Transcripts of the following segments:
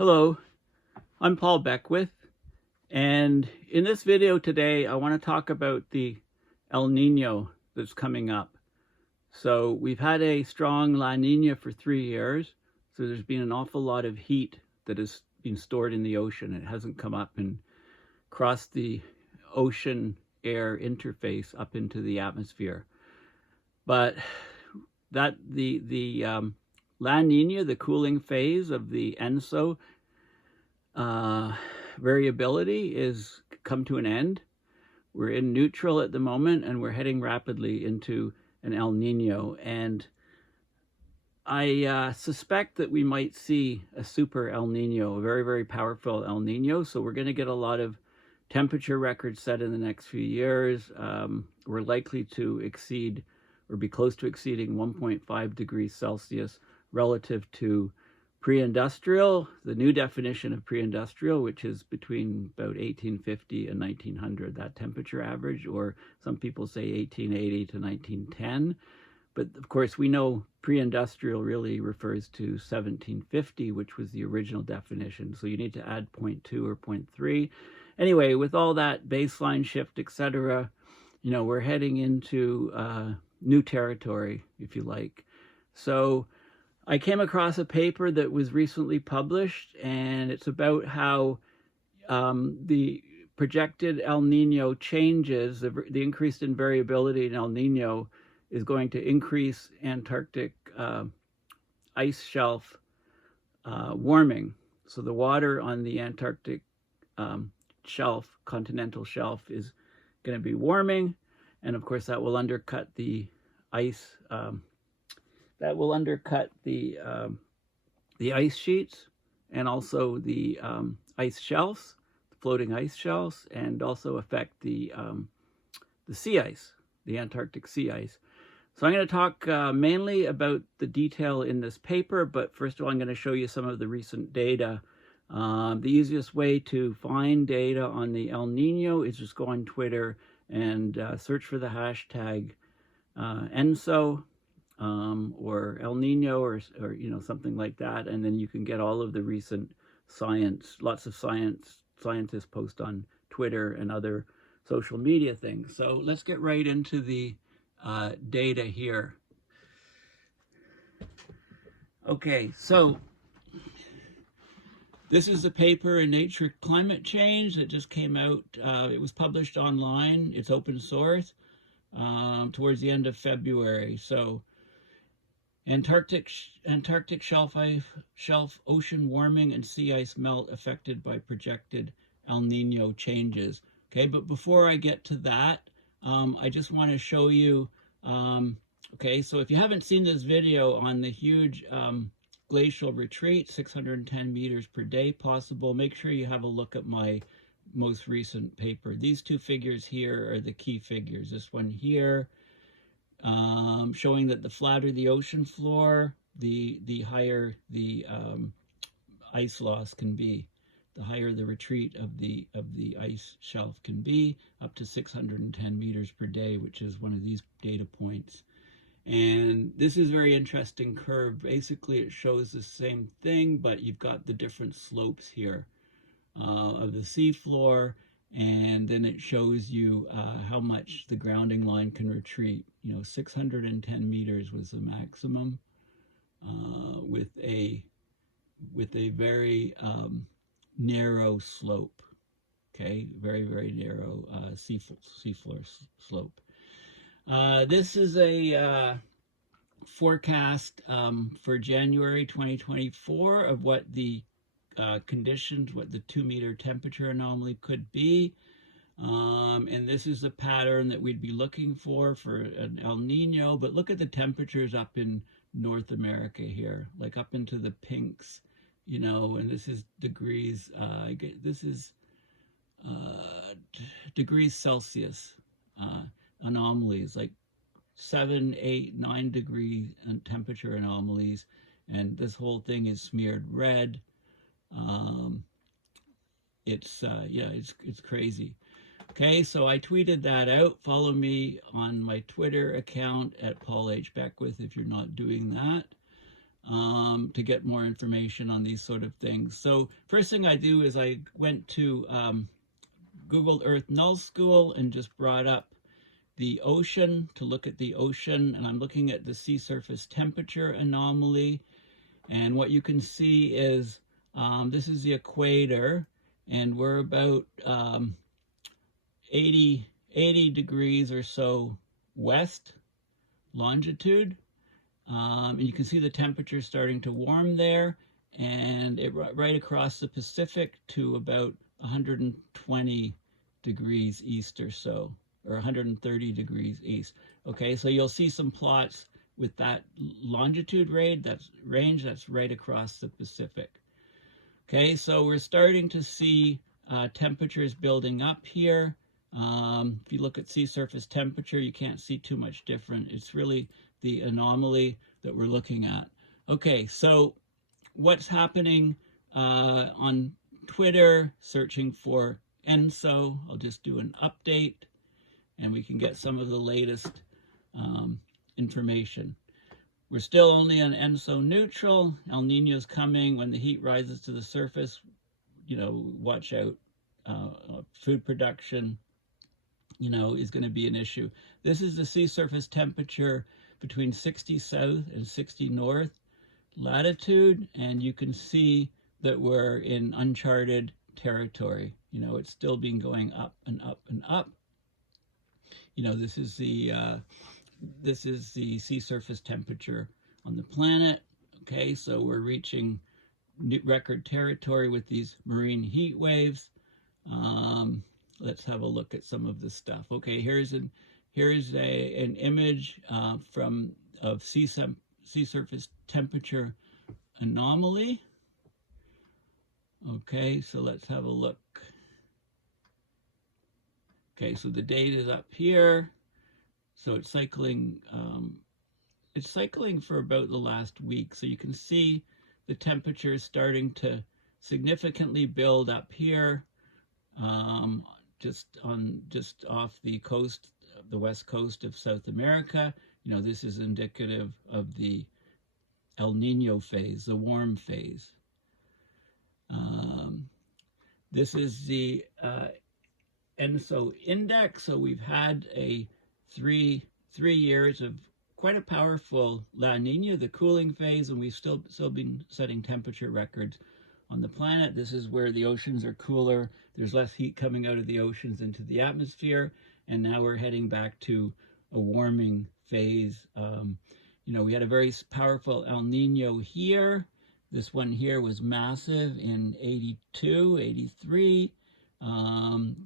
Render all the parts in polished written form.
Hello, I'm Paul Beckwith, and in this video today I want to talk about the El Nino that's coming up. So we've had a strong La Nina for 3 years, so there's been an awful lot of heat that has been stored in the ocean. It hasn't come up and crossed the ocean air interface up into the atmosphere. But that the La Nina, the cooling phase of the ENSO variability, is come to an end. We're in neutral at the moment, and we're heading rapidly into an El Nino. And I suspect that we might see a super El Nino, a very, very powerful El Nino. So we're going to get a lot of temperature records set in the next few years. We're likely to exceed or be close to exceeding 1.5 degrees Celsius relative to pre-industrial, the new definition of pre-industrial, which is between about 1850 and 1900, that temperature average, or some people say 1880 to 1910. But of course, we know pre-industrial really refers to 1750, which was the original definition. So you need to add 0.2 or 0.3. Anyway, with all that baseline shift, etc., we're heading into new territory, if you like. So I came across a paper that was recently published, and it's about how the projected El Nino changes, the increase in variability in El Nino is going to increase Antarctic ice shelf warming. So the water on the Antarctic shelf, continental shelf, is going to be warming, and of course that will undercut the ice. That will undercut the ice sheets, and also the ice shelves, the floating ice shelves, and also affect the sea ice, the Antarctic sea ice. So I'm going to talk mainly about the detail in this paper, but first of all I'm going to show you some of the recent data. The easiest way to find data on the El Nino is just go on Twitter and search for the hashtag ENSO or El Nino or something like that, and then you can get all of the recent science. Lots of scientists post on Twitter and other social media things. So let's get right into the data here. Okay, so this is a paper in Nature Climate Change that just came out. It was published online. It's open source towards the end of February. So Antarctic shelf ocean warming and sea ice melt affected by projected El Nino changes. Okay, but before I get to that, I just want to show you, okay, so if you haven't seen this video on the huge glacial retreat, 610 meters per day possible, make sure you have a look at my most recent paper. These two figures here are the key figures. This one here, showing that the flatter the ocean floor, the higher the ice loss can be. The higher the retreat of the ice shelf can be, up to 610 meters per day, which is one of these data points. And this is a very interesting curve. Basically, it shows the same thing, but you've got the different slopes here of the seafloor, and then it shows you how much the grounding line can retreat. 610 meters was the maximum, with a very narrow slope. Okay, very, very narrow seafloor slope. This is a forecast for January 2024 of what the conditions, what the 2-meter temperature anomaly could be. And this is the pattern that we'd be looking for an El Nino. But look at the temperatures up in North America here, like up into the pinks, and this is degrees. This is degrees Celsius anomalies, like 7, 8, 9 degree temperature anomalies, and this whole thing is smeared red. It's crazy. Okay, so I tweeted that out. Follow me on my Twitter account at Paul H. Beckwith if you're not doing that. to get more information on these sort of things. So first thing I do is I went to Googled Earth Null School and just brought up the ocean to look at the ocean, and I'm looking at the sea surface temperature anomaly. And what you can see is this is the equator, and we're about 80 degrees or so west longitude. And you can see the temperature starting to warm there, and it right across the Pacific to about 120 degrees east or so, or 130 degrees east. Okay, so you'll see some plots with that longitude range that's right across the Pacific. Okay, so we're starting to see temperatures building up here. If you look at sea surface temperature, you can't see too much different. It's really the anomaly that we're looking at. Okay, so what's happening on Twitter, searching for ENSO. I'll just do an update and we can get some of the latest information. We're still only on ENSO neutral. El Nino is coming. When the heat rises to the surface, you know, watch out. Food production, you know, is going to be an issue. This is the sea surface temperature between 60 south and 60 north latitude, and you can see that we're in uncharted territory. You know, it's still been going up and up and up. You know, this is the sea surface temperature on the planet. Okay, so we're reaching record territory with these marine heat waves. Let's have a look at some of this stuff. Okay, here's an image of sea surface temperature anomaly. Okay, so let's have a look. Okay, so the date is up here. So it's cycling for about the last week. So you can see the temperature is starting to significantly build up here, just off the coast, the west coast of South America. You know, this is indicative of the El Nino phase, the warm phase. This is the ENSO index. So we've had a three years of quite a powerful La Nina, the cooling phase, and we've still been setting temperature records on the planet. This is where the oceans are cooler. There's less heat coming out of the oceans into the atmosphere, and now we're heading back to a warming phase. You know, we had a very powerful El Nino here. This one here was massive in 82, 83.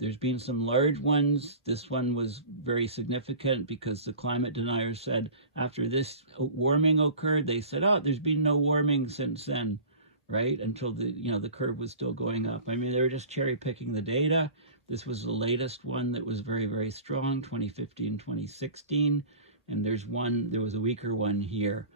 There's been some large ones. This one was very significant because the climate deniers said after this warming occurred, they said, oh, there's been no warming since then, right? Until the curve was still going up. I mean, they were just cherry picking the data. This was the latest one that was very, very strong, 2015, 2016. And there was a weaker one here.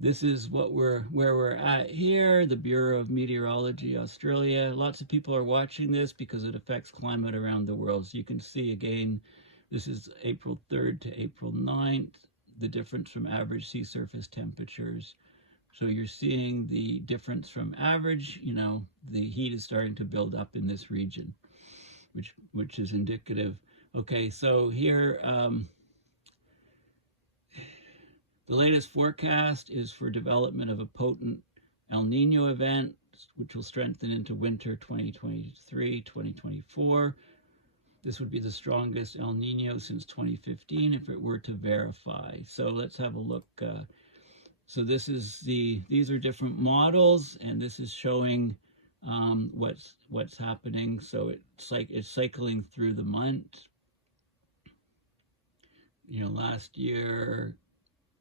This is where we're at here, the Bureau of Meteorology, Australia. Lots of people are watching this because it affects climate around the world. So you can see again, this is April 3rd to April 9th, the difference from average sea surface temperatures. So you're seeing the difference from average, you know, the heat is starting to build up in this region, which is indicative. Okay, so here, the latest forecast is for development of a potent El Nino event, which will strengthen into winter 2023, 2024. This would be the strongest El Nino since 2015 if it were to verify. So let's have a look. So these are different models, and this is showing what's happening. So it's cycling through the month. You know, last year,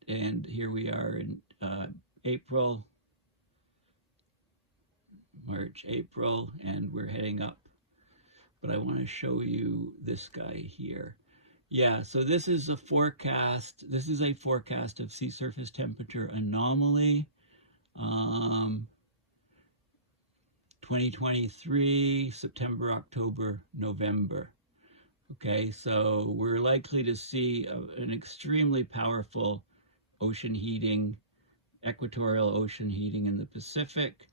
and here we are in April, March, April, and we're heading up. But I want to show you this guy here. Yeah, so this is a forecast. This is a forecast of sea surface temperature anomaly. 2023, September, October, November. Okay, so we're likely to see an extremely powerful ocean heating, equatorial ocean heating in the Pacific,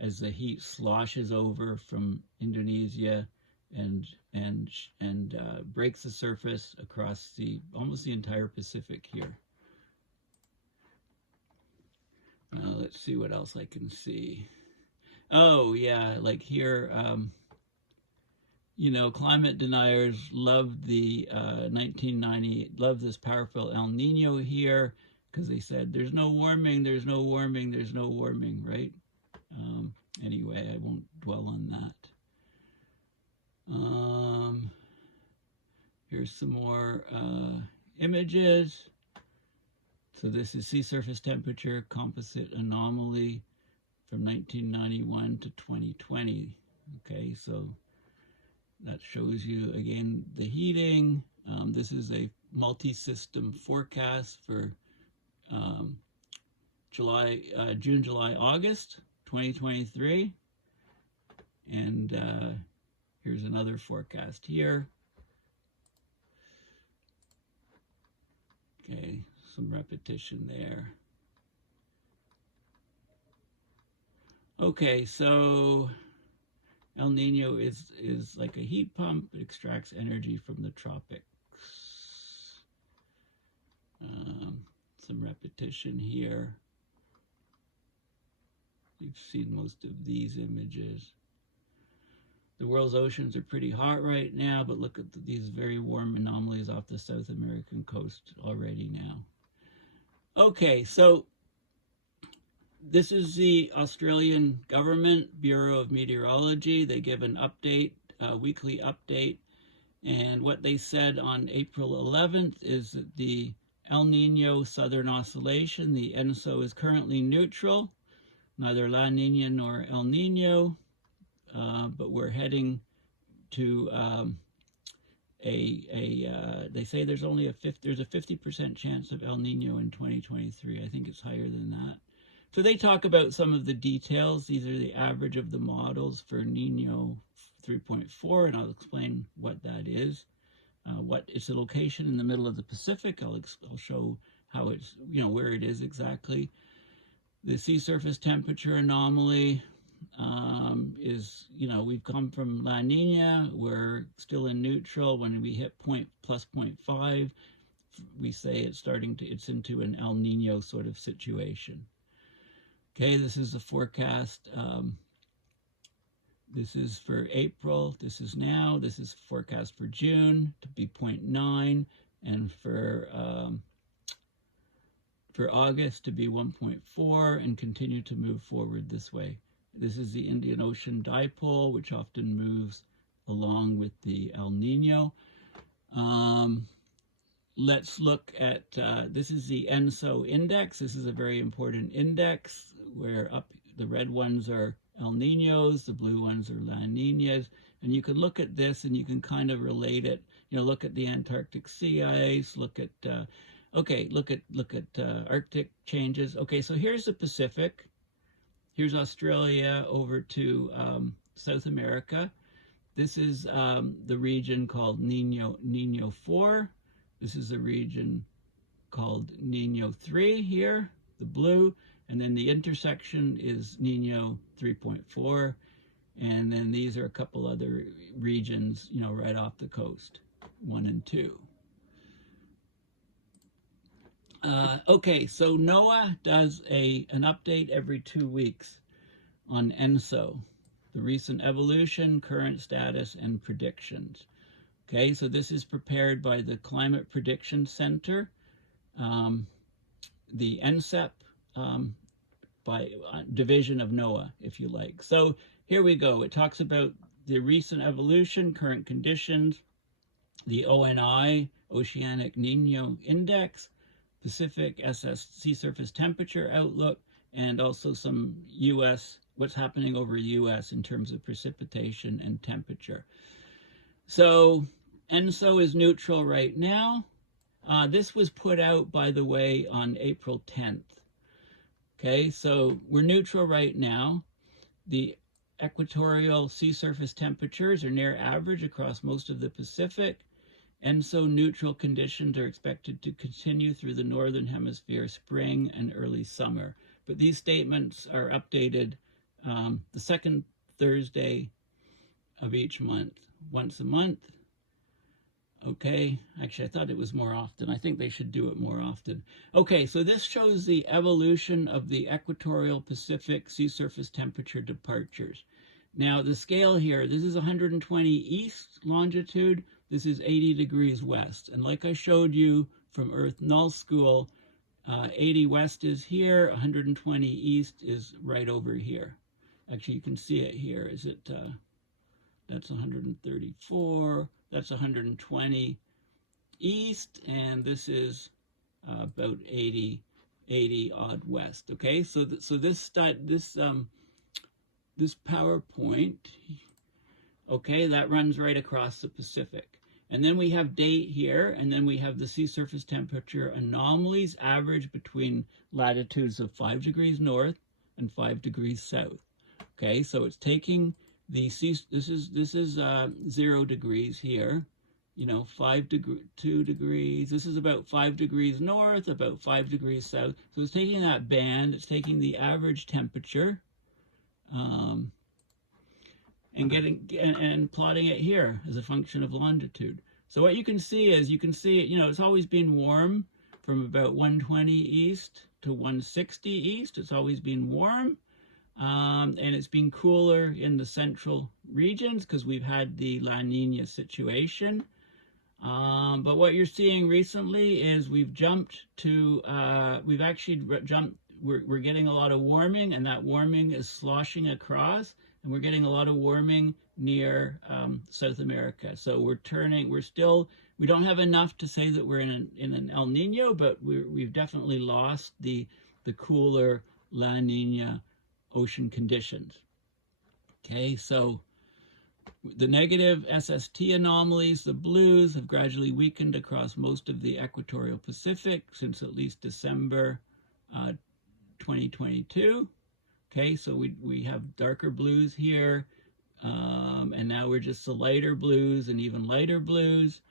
as the heat sloshes over from Indonesia and breaks the surface across almost the entire Pacific here. Let's see what else I can see. Oh yeah, like here, you know, climate deniers love the 1990, love this powerful El Nino here, because they said there's no warming, there's no warming, there's no warming, right? Anyway, I won't dwell on that. Here's some more images. So this is sea surface temperature composite anomaly from 1991 to 2020. Okay, so that shows you again the heating. This is a multi-system forecast for June, July, August 2023. And here's another forecast here. Okay, some repetition there. Okay, so El Nino is like a heat pump. It extracts energy from the tropics. Some repetition here. You've seen most of these images. The world's oceans are pretty hot right now, but look at these very warm anomalies off the South American coast already now. Okay, so this is the Australian Government Bureau of Meteorology. They give an update, a weekly update. And what they said on April 11th is that the El-Nino-Southern-Oscillation, the ENSO, is currently neutral, neither La Niña nor El Nino, but we're heading to they say there's only there's a 50% chance of El Nino in 2023. I think it's higher than that. So they talk about some of the details. These are the average of the models for Niño 3.4, and I'll explain what that is. What its location in the middle of the Pacific. I'll show how it's, you know, where it is exactly. The sea surface temperature anomaly is, you know, we've come from La Niña. We're still in neutral. When we hit plus 0.5, we say it's into an El Nino sort of situation. Okay, this is the forecast. This is for April. This is now. This is forecast for June to be 0.9, and for August to be 1.4, and continue to move forward this way. This is the Indian Ocean dipole, which often moves along with the El Nino. Let's look at, this is the ENSO index. This is a very important index where the red ones are El Ninos, the blue ones are La Niñas. And you can look at this and you can kind of relate it. You know, look at the Antarctic sea ice, look at, look at Arctic changes. Okay, so here's the Pacific. Here's Australia over to South America. This is the region called Niño 4. This is the region called Niño 3 here, the blue. And then the intersection is Niño 3.4. And then these are a couple other regions, you know, right off the coast, 1 and 2. Okay, so NOAA does an update every 2 weeks on ENSO, the recent evolution, current status, and predictions. Okay, so this is prepared by the Climate Prediction Center, the NCEP, by division of NOAA, if you like. So here we go. It talks about the recent evolution, current conditions, the ONI, Oceanic Niño Index, Pacific sea surface temperature outlook, and also some U.S., what's happening over U.S. in terms of precipitation and temperature. So ENSO is neutral right now. This was put out, by the way, on April 10th. Okay, so we're neutral right now. The equatorial sea surface temperatures are near average across most of the Pacific. ENSO neutral conditions are expected to continue through the northern hemisphere spring and early summer. But these statements are updated the second Thursday of each month, once a month. Okay, actually I thought it was more often. I think they should do it more often. Okay, so this shows the evolution of the Equatorial Pacific sea surface temperature departures. Now the scale here, this is 120 east longitude, this is 80 degrees west. And like I showed you from Earth Null School, 80 west is here, 120 east is right over here. Actually, you can see it here. Is it, that's 134, that's 120 east, and this is about 80 odd west. Okay, so this PowerPoint, okay, that runs right across the Pacific. And then we have date here, and then we have the sea surface temperature anomalies average between latitudes of 5 degrees north and 5 degrees south. Okay, so it's taking the sea, this is 0 degrees here, you know, 2 degrees, this is about 5 degrees north, about 5 degrees south. So it's taking that band, it's taking the average temperature, and plotting it here as a function of longitude. So what you can see is, you know, it's always been warm from about 120 east to 160 east. It's always been warm. And it's been cooler in the central regions because we've had the La Nina situation. But what you're seeing recently is we've jumped to, we're getting a lot of warming, and that warming is sloshing across. And we're getting a lot of warming near South America. So we don't have enough to say that we're in an El Nino, but we've definitely lost the cooler La Nina ocean conditions. Okay, so the negative SST anomalies, the blues, have gradually weakened across most of the Equatorial Pacific since at least December 2022. Okay, so we have darker blues here, and now we're just the lighter blues and even lighter blues.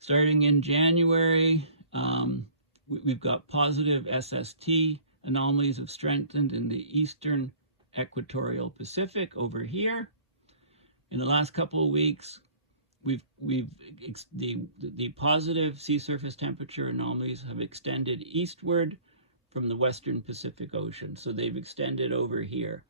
Starting in January, we've got positive SST anomalies have strengthened in the eastern Equatorial Pacific over here. In the last couple of weeks, the positive sea surface temperature anomalies have extended eastward from the western Pacific Ocean. So they've extended over here.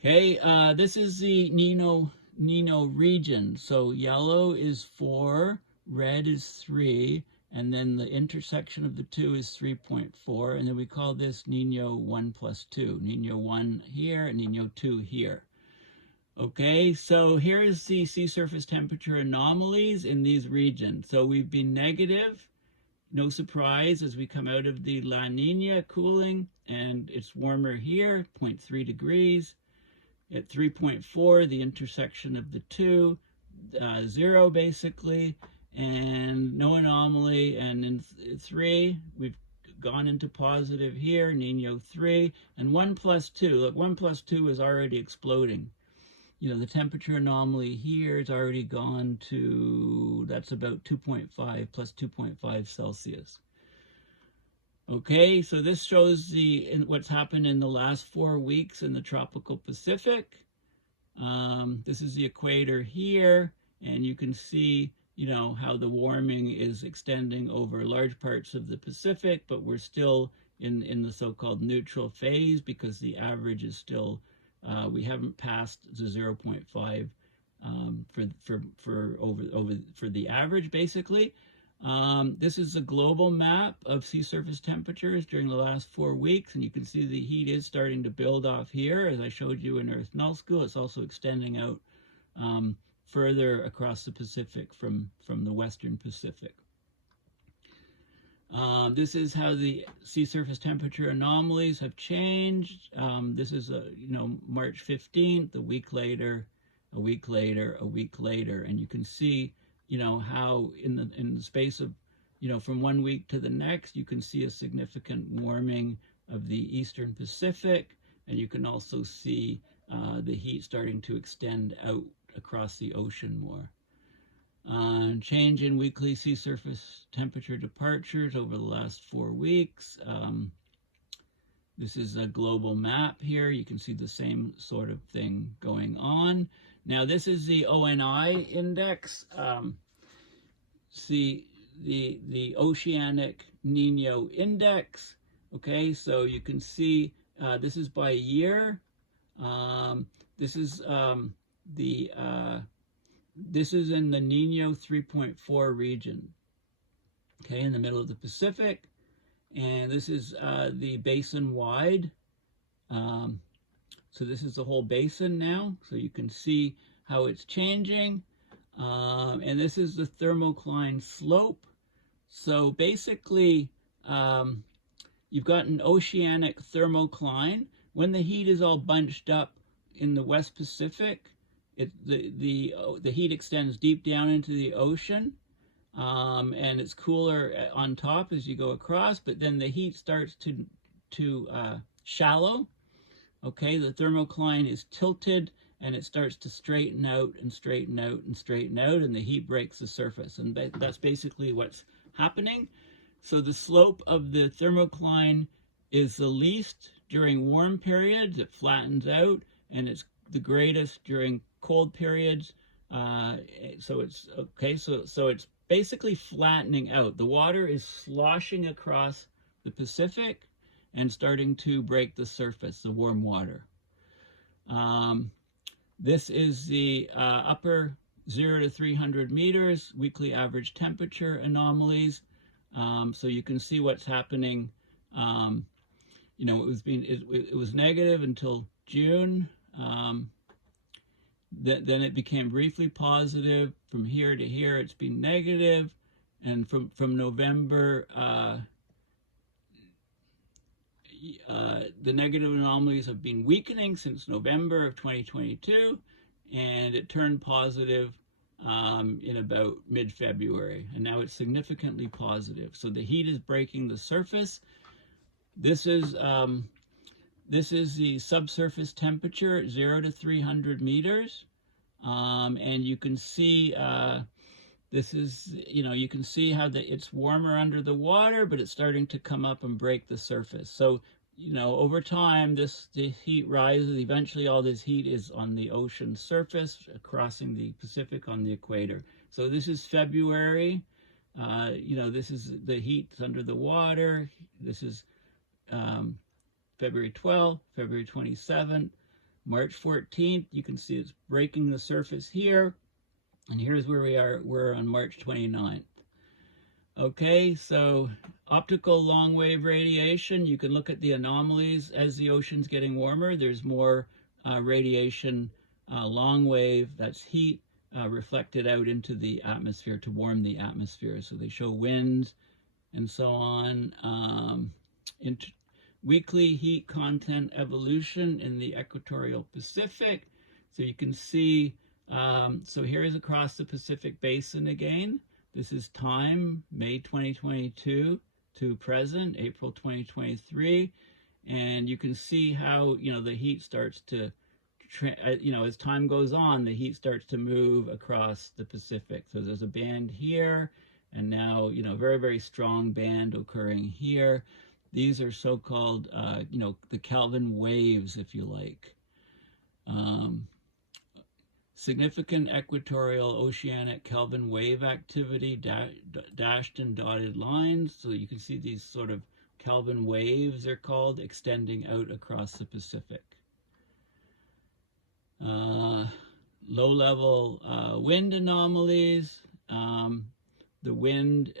Okay, this is the Niño region. So yellow is 4, red is 3, and then the intersection of the two is 3.4, and then we call this Niño 1 plus 2. Niño 1 here and Niño 2 here. Okay, so here's the sea surface temperature anomalies in these regions. So we've been negative. No surprise as we come out of the La Nina cooling, and it's warmer here, 0.3 degrees. At 3.4, the intersection of the two, 0 basically, and no anomaly. And in 3, we've gone into positive here, Niño 3, and 1 plus 2. Look, 1 plus 2 is already exploding. You know, the temperature anomaly here is already gone to, that's about 2.5 plus 2.5 Celsius. Okay, so this shows what's happened in the last 4 weeks in the tropical Pacific. This is the equator here, and you can see, you know, how the warming is extending over large parts of the Pacific, but we're still in the so-called neutral phase because the average is still, we haven't passed the 0.5 for the average, basically. This is a global map of sea surface temperatures during the last 4 weeks, and you can see the heat is starting to build off here, as I showed you in Earth Null School. It's also extending out further across the Pacific from the Western Pacific. This is how the sea surface temperature anomalies have changed. This is March 15th, a week later, a week later, a week later, and you can see, you know, how in the space of, you know, from 1 week to the next, you can see a significant warming of the Eastern Pacific, and you can also see the heat starting to extend out across the ocean more. Change in weekly sea surface temperature departures over the last 4 weeks. This is a global map here. You can see the same sort of thing going on. Now this is the ONI index. See the Oceanic Niño index. Okay, so you can see this is by year. This is this is in the Niño 3.4 region. Okay, in the middle of the Pacific. And this is the basin-wide. So this is the whole basin now. So you can see how it's changing. And this is the thermocline slope. So basically, you've got an oceanic thermocline. When the heat is all bunched up in the West Pacific, the heat extends deep down into the ocean. And it's cooler on top as you go across, but then the heat starts to shallow. Okay, the thermocline is tilted and it starts to straighten out and straighten out and straighten out, and the heat breaks the surface. And that's basically what's happening. So the slope of the thermocline is the least during warm periods. It flattens out, and it's the greatest during cold periods. So it's okay. So it's basically flattening out. The water is sloshing across the Pacific and starting to break the surface, the warm water. This is the upper 0 to 300 meters weekly average temperature anomalies. So you can see what's happening. You know, it was negative until June. Then it became briefly positive. From here to here, it's been negative. And from November, the negative anomalies have been weakening since November of 2022. And it turned positive in about mid-February. And now it's significantly positive. So the heat is breaking the surface. This is the subsurface temperature, 0 to 300 meters. And you can see, this is, you know, you can see how it's warmer under the water, but it's starting to come up and break the surface. So, you know, over time, the heat rises. Eventually, all this heat is on the ocean surface, crossing the Pacific on the equator. So this is February. You know, this is the heat under the water. This is February 12th, February 27th, March 14th. You can see it's breaking the surface here. And here's where we are. We're on March 29th. Okay, so optical long wave radiation, you can look at the anomalies as the ocean's getting warmer. There's more radiation, long wave, that's heat, reflected out into the atmosphere to warm the atmosphere. So they show winds and so on. Weekly heat content evolution in the Equatorial Pacific. So you can see, so here is across the Pacific Basin again. This is time, May 2022 to present, April 2023. And you can see how, you know, the heat starts to, you know, as time goes on, the heat starts to move across the Pacific. So there's a band here, and now, you know, very, very strong band occurring here. These are so-called, you know, the Kelvin waves, if you like. Significant equatorial oceanic Kelvin wave activity, dashed and dotted lines. So you can see these sort of Kelvin waves, they're called, extending out across the Pacific. Low-level wind anomalies. The wind,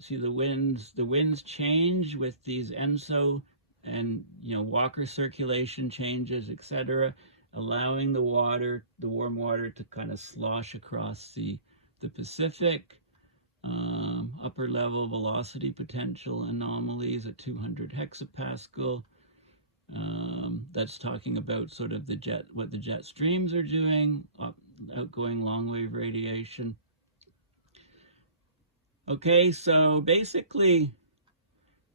see the winds change with these ENSO and, you know, Walker circulation changes, etc., allowing the water, the warm water, to kind of slosh across the Pacific. Upper level velocity potential anomalies at 200 hexapascal. That's talking about sort of what the jet streams are doing, outgoing long wave radiation. Okay, so basically,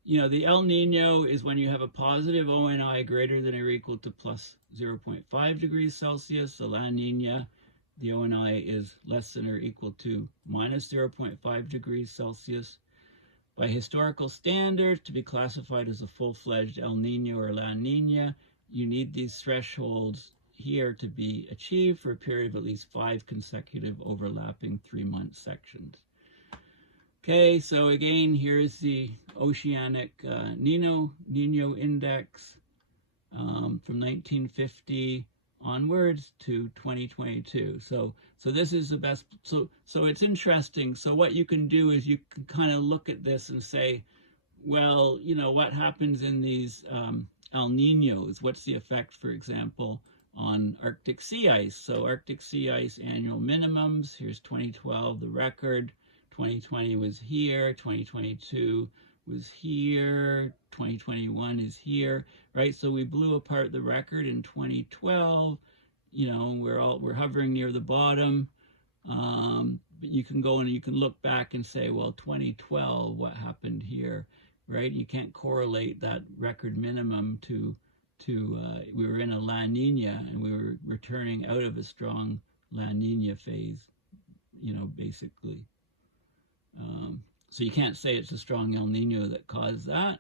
you know, the El Nino is when you have a positive ONI greater than or equal to plus 0.5 degrees Celsius. The La Nina the ONI is less than or equal to minus 0.5 degrees Celsius. By historical standards, to be classified as a full-fledged El Nino or La Nina, you need these thresholds here to be achieved for a period of at least 5 consecutive overlapping 3-month sections. Okay, so again, here's the oceanic Niño index from 1950 onwards to 2022. So this is the best. So it's interesting. So what you can do is you can kind of look at this and say, well, you know, what happens in these El Niños? What's the effect, for example, on Arctic sea ice? So Arctic sea ice annual minimums. Here's 2012, the record. 2020 was here. 2022 was here. 2021 is here, right? So we blew apart the record in 2012. You know, we're hovering near the bottom. But you can go and you can look back and say, well, 2012, what happened here, right? You can't correlate that record minimum to we were in a La Nina and we were returning out of a strong La Nina phase, you know, basically. So you can't say it's a strong El Nino that caused that,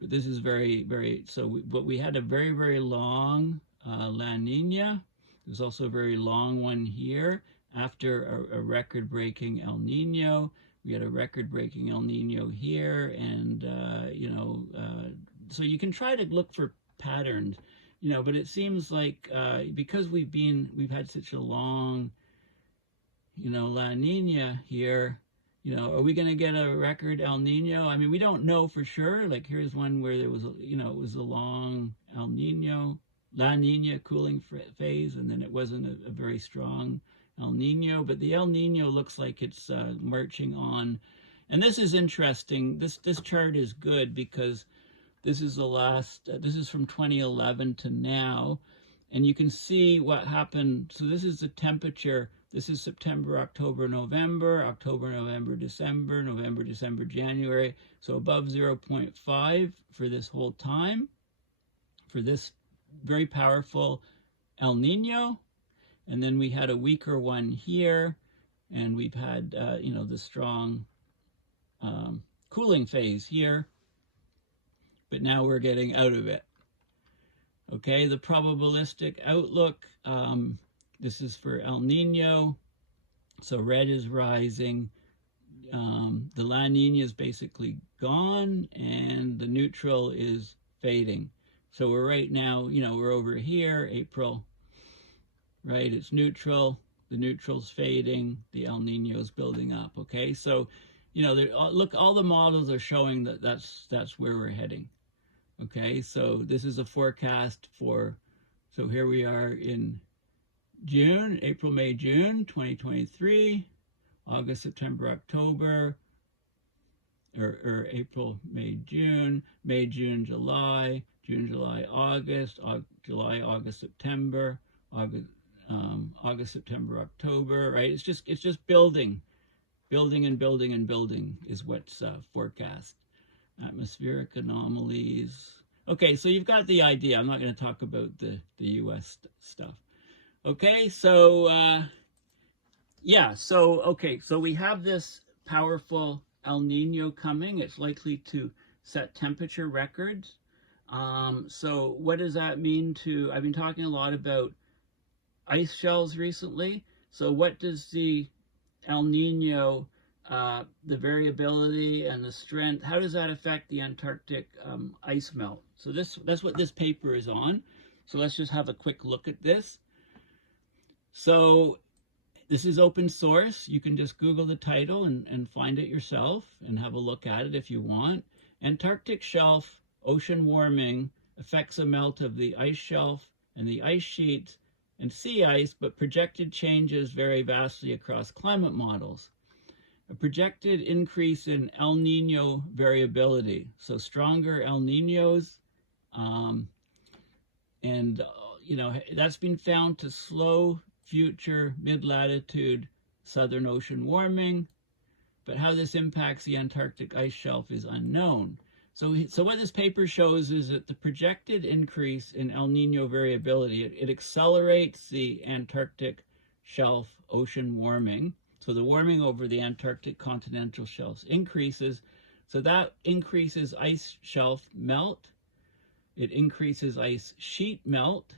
but this is very, very, but we had a very, very long La Nina. There's also a very long one here after a record-breaking El Nino. We had a record-breaking El Nino here, and, you know, so you can try to look for patterns, you know, but it seems like because we've had such a long, you know, La Nina here, you know, are we going to get a record El Nino? I mean, we don't know for sure. Like here's one where there was, you know, it was a long El Nino, La Nina cooling phase, and then it wasn't a very strong El Nino. But the El Nino looks like it's marching on. And this is interesting. This chart is good because this is the last, this is from 2011 to now. And you can see what happened. So this is the temperature. This is September, October, November, December, November, December, January. So above 0.5 for this whole time, for this very powerful El Nino. And then we had a weaker one here, and we've had, you know, the strong cooling phase here. But now we're getting out of it. Okay, the probabilistic outlook. This is for El Nino. So red is rising. The La Nina is basically gone, and the neutral is fading. So we're right now, you know, we're over here, April, right? It's neutral. The neutral's fading. The El Nino is building up. Okay, so, you know, look, all the models are showing that that's where we're heading. Okay, so this is a forecast for, so here we are in June, April, May, June, 2023, August, September, October, or April, May, June, July, June, July, August, July, August, September, August, September, October, right? It's just building and building and building is what's forecast. Atmospheric anomalies. Okay, so you've got the idea. I'm not going to talk about the US stuff. Okay, so yeah, so okay, so we have this powerful El Nino coming. It's likely to set temperature records. So what does that mean to, I've been talking a lot about ice shelves recently. So what does the El Nino, the variability and the strength, how does that affect the Antarctic ice melt? So that's what this paper is on. So let's just have a quick look at this. So this is open source. You can just Google the title and find it yourself and have a look at it if you want. Antarctic shelf ocean warming affects the melt of the ice shelf and the ice sheets and sea ice, but projected changes vary vastly across climate models. A projected increase in El Nino variability, so stronger El Ninos, and you know, that's been found to slow future mid-latitude Southern Ocean warming, but how this impacts the Antarctic ice shelf is unknown. So what this paper shows is that the projected increase in El Nino variability, it accelerates the Antarctic Shelf ocean warming. So the warming over the Antarctic Continental Shelf increases. So that increases ice shelf melt. It increases ice sheet melt,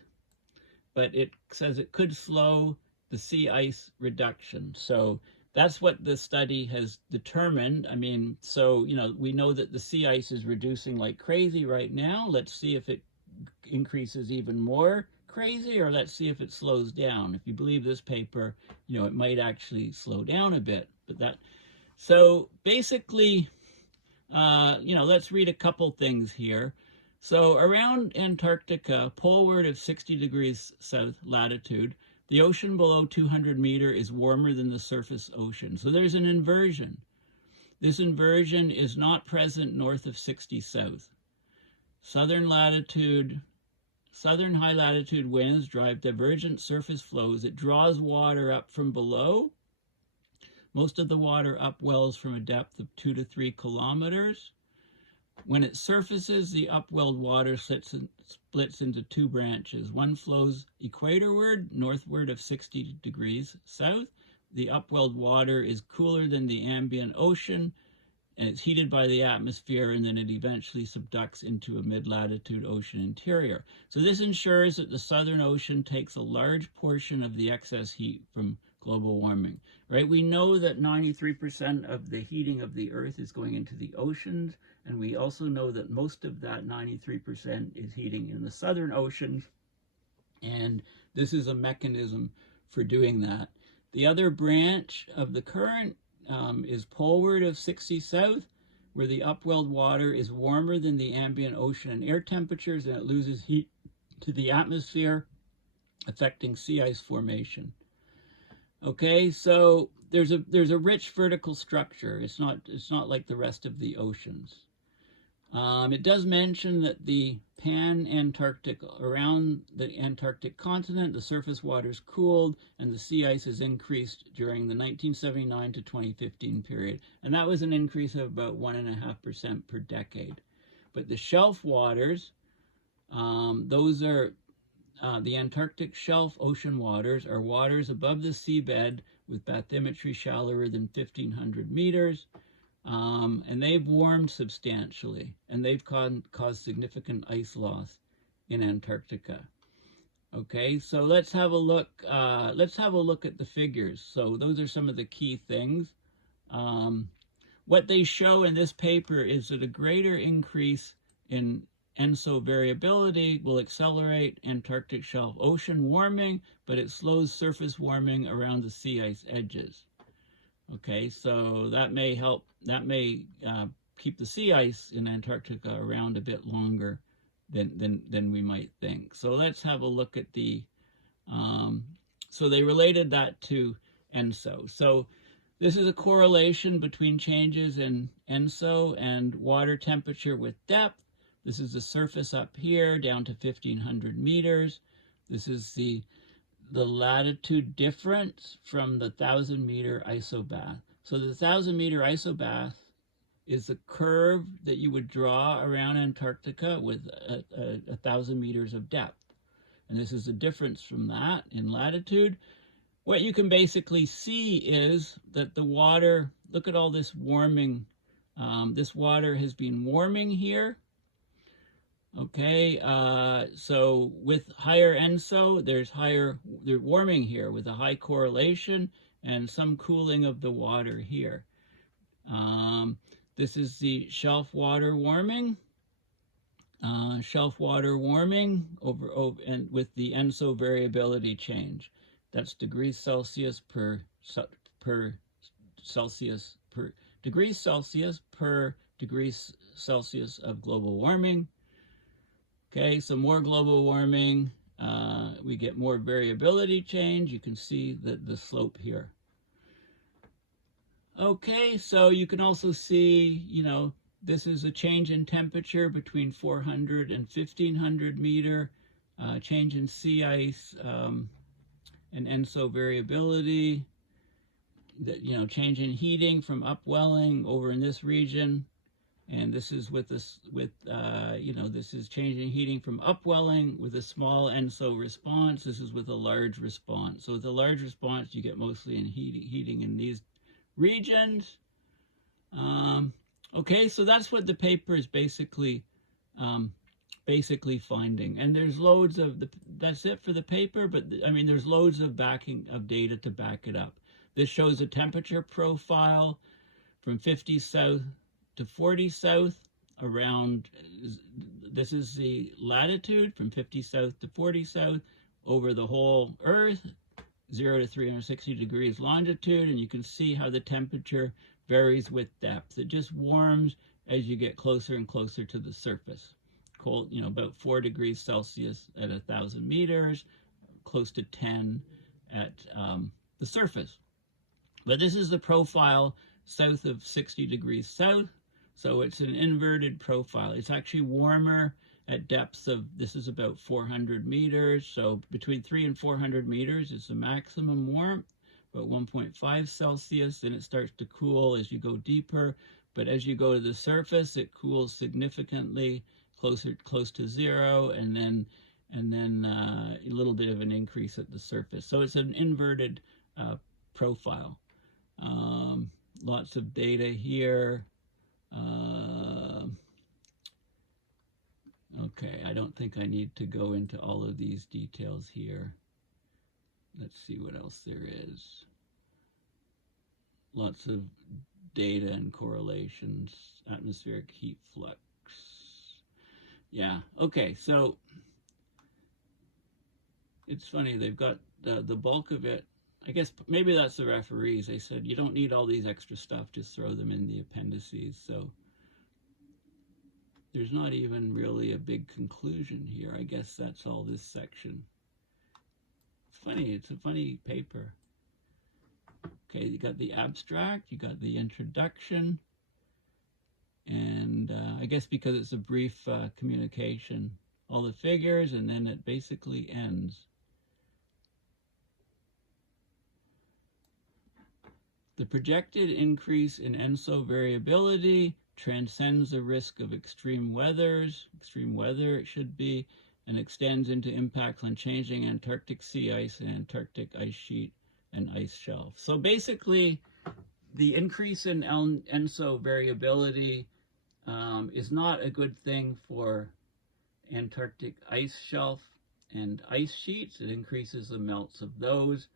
but it says it could slow the sea ice reduction. So that's what the study has determined. I mean, so, we know that the sea ice is reducing like crazy right now. Let's see if it increases even more crazy, or let's see if it slows down. If you believe this paper, it might actually slow down a bit. So basically, let's read a couple things here. So around Antarctica, poleward of 60 degrees south latitude, the ocean below 200 meters is warmer than the surface ocean. So there's an inversion. This inversion is not present north of 60 south. Southern high latitude winds drive divergent surface flows. It draws water up from below. Most of the water upwells from a depth of 2 to 3 kilometers. When it surfaces, the upwelled water splits into two branches. One flows equatorward, northward of 60 degrees south. The upwelled water is cooler than the ambient ocean, and it's heated by the atmosphere, and then it eventually subducts into a mid-latitude ocean interior. So this ensures that the Southern Ocean takes a large portion of the excess heat from global warming, right? We know that 93% of the heating of the Earth is going into the oceans, and we also know that most of that 93% is heating in the Southern Ocean, and this is a mechanism for doing that. The other branch of the current is poleward of 60 south, where the upwelled water is warmer than the ambient ocean and air temperatures, and it loses heat to the atmosphere, affecting sea ice formation. Okay, so there's a rich vertical structure. It's not like the rest of the oceans. It does mention that the pan-Antarctic, around the Antarctic continent, the surface waters cooled and the sea ice has increased during the 1979 to 2015 period. And that was an increase of about 1.5% per decade. But the shelf waters, those are the Antarctic shelf ocean waters, are waters above the seabed with bathymetry shallower than 1,500 meters. And they've warmed substantially, and they've caused significant ice loss in Antarctica. Okay, so let's have a look. Let's have a look at the figures. So those are some of the key things. What they show in this paper is that a greater increase in ENSO variability will accelerate Antarctic shelf ocean warming, but it slows surface warming around the sea ice edges. Okay, so that may help. That may keep the sea ice in Antarctica around a bit longer than we might think. So let's have a look at the. So they related that to ENSO. So this is a correlation between changes in ENSO and water temperature with depth. This is the surface up here down to 1,500 meters. This is the latitude difference from the 1,000-meter isobath. So the 1,000-meter isobath is the curve that you would draw around Antarctica with 1,000 meters of depth. And this is the difference from that in latitude. What you can basically see is that the water, look at all this warming. This water has been warming here. Okay, so with higher ENSO, they're warming here with a high correlation and some cooling of the water here. This is the shelf water warming. Shelf water warming over and with the ENSO variability change. That's degrees Celsius per degrees Celsius per degrees Celsius of global warming. Okay, so more global warming, we get more variability change. You can see the slope here. Okay, so you can also see, this is a change in temperature between 400 and 1,500 meter, change in sea ice, and ENSO variability, change in heating from upwelling over in this region, And this is with this, you know, this is changing heating from upwelling with a small ENSO response. This is with a large response. So with a large response, you get mostly in heating in these regions. Okay, so that's what the paper is basically finding. And there's loads of that's it for the paper, but I mean, there's loads of data to back it up. This shows a temperature profile from 50 south to 40 south around, this is the latitude from 50 south to 40 south over the whole Earth, 0 to 360 degrees longitude, and you can see how the temperature varies with depth. It just warms as you get closer and closer to the surface. Cold, you know, about 4 degrees Celsius at 1,000 meters, close to 10 at the surface. But this is the profile south of 60 degrees south. So it's an inverted profile. It's actually warmer at depths of, this is about 400 meters. So between 300 and 400 meters is the maximum warmth, about 1.5 Celsius. Then it starts to cool as you go deeper. But as you go to the surface, it cools significantly, close to 0, and then a little bit of an increase at the surface. So it's an inverted profile. Lots of data here. Okay, I don't think I need to go into all of these details here. Let's see what else there is. Lots of data and correlations, atmospheric heat flux. Yeah, okay, so it's funny, they've got the bulk of it. I guess maybe that's the referees. They said, you don't need all these extra stuff, just throw them in the appendices. So there's not even really a big conclusion here. I guess that's all this section. It's funny, it's a funny paper. Okay, you got the abstract, you got the introduction, and I guess because it's a brief communication, all the figures, and then it basically ends. The projected increase in ENSO variability transcends the risk of extreme weather it should be, and extends into impacts on changing Antarctic sea ice and Antarctic ice sheet and ice shelf. So basically, the increase in ENSO variability is not a good thing for Antarctic ice shelf and ice sheets. It increases the melts of those.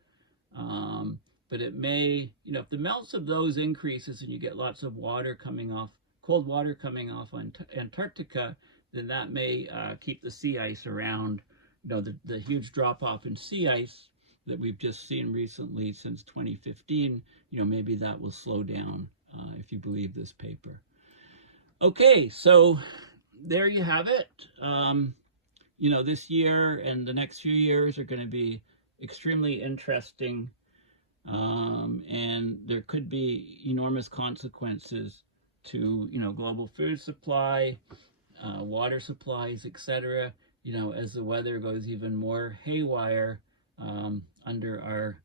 But it may, you know, if the melts of those increases and you get lots of water coming off, cold water coming off on Antarctica, then that may keep the sea ice around. You know, the huge drop off in sea ice that we've just seen recently since 2015, you know, maybe that will slow down if you believe this paper. Okay, so there you have it. You know, this year and the next few years are going to be extremely interesting. And there could be enormous consequences to, you know, global food supply, water supplies, etc., you know, as the weather goes even more haywire under our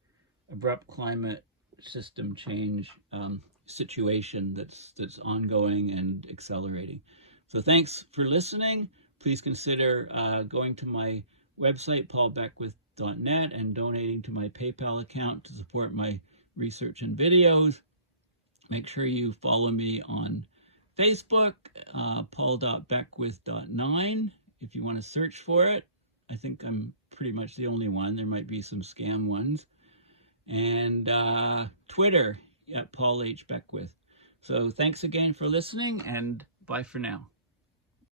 abrupt climate system change situation that's ongoing and accelerating. So thanks for listening. Please consider going to my website, paulbeckwith.net, and donating to my PayPal account to support my research and videos. Make sure you follow me on Facebook, paul.beckwith.9, if you want to search for it. I think I'm pretty much the only one. There might be some scam ones. And Twitter at Paul H. Beckwith. So thanks again for listening, and bye for now.